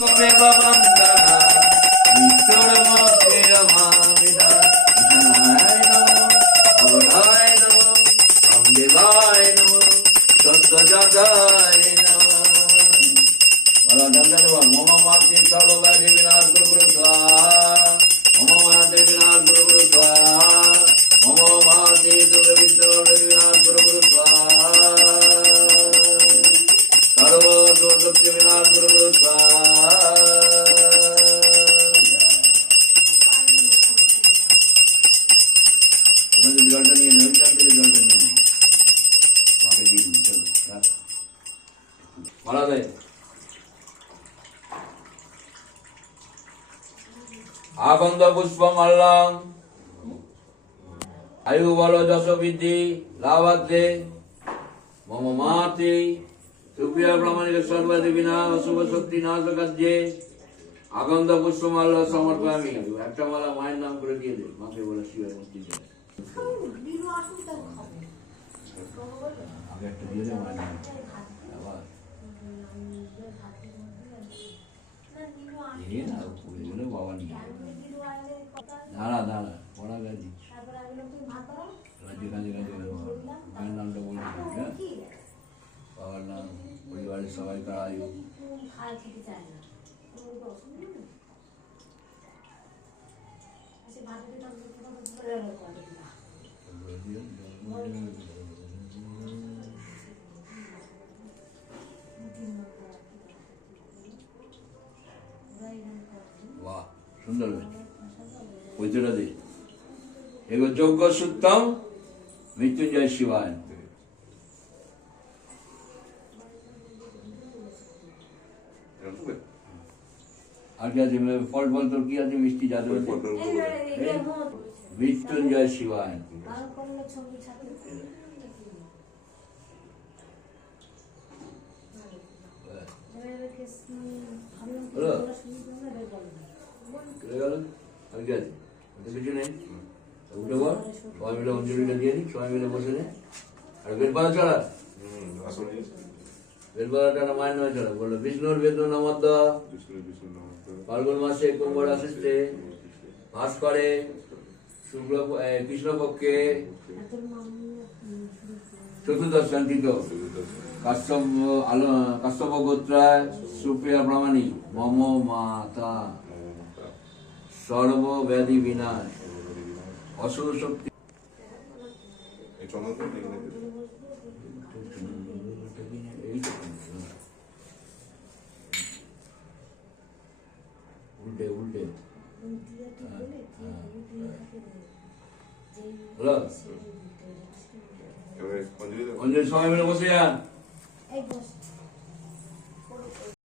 ত্বমেব বন্দনা মৃত্যুর্মুক্ষে রমামিদা কৃষ্ণায় নমঃ অবধায় নমঃ রামদেবায় নমঃ সত্যজাতায় নমঃ। বলো দণ্ডায় মম মাতে সর্বব্যাধি বিনাশ গুরু গুরু স্বাহা মম মাতে বিনাশ গুরু গুরু স্বাহা মম মাতে দুর্বিদ্য বিনাশ গুরু গুরু স্বাহা সর্ব দুর্দক্ষ বিনাশ গুরু গুরু স্বাহা। জলটা নিয়ে নেই জলটা নিয়ে আমাকে দিয়ে দিন চলো বলা যায় আগন্ধ পুষ্পম আল্লাম আয়ু বল যশ বৃদ্ধি লাভার্থে মম মাতে সুপ্রিয় প্রামাণিক সর্বাধি বিনা অশুভ শক্তি নাশ কার্যে আগন্ধ পুষ্পমাল্য সমর্পয়ামি। একটা মালা মায়ের নাম করে দিয়ে দে, মাকে বলে শিবের মূর্তি দেয় আগে একটা দিয়ে দে মায়ের নাম আবার বাবা নিয়ে দাঁড়া দাঁড়া পড়া গাছি কাজে কাজে মায়ের নামটা বলে বাবার নাম পরিবারের সবাই কারায়ু বাহ সুন্দর পৈতরা দে এগো যজ্ঞ সূত্তম মৃত্যুঞ্জয় শিবায়। আর কি আছে ফল ফল তোর কি আছে মিষ্টি জাদু মৃত্যুঞ্জয় শিবায়। আর কি আছে কিছু নেই উঠে বল সবাই মিলে অঞ্জলিটা দিয়ে দিই সবাই মিলে বসে নে আর বেলপালা চড়া বেলপালাটা মায়ের নয় চড়া বললো বিষ্ণুর বেদন নমদ্দ ফাল্গুন মাসে কুম্ভ রাশিতে মাস করে শুক্ল কৃষ্ণপক্ষে চতুর্দশ শান্তিত কাশ্যপ গোত্রায় সুপ্রিয়া প্রামাণী মম মাতা সর্বব্যাধি বিনাশ অসুর শক্তি উল্টে উল্টে অঞ্জলি সবাই মিলে বসে যান।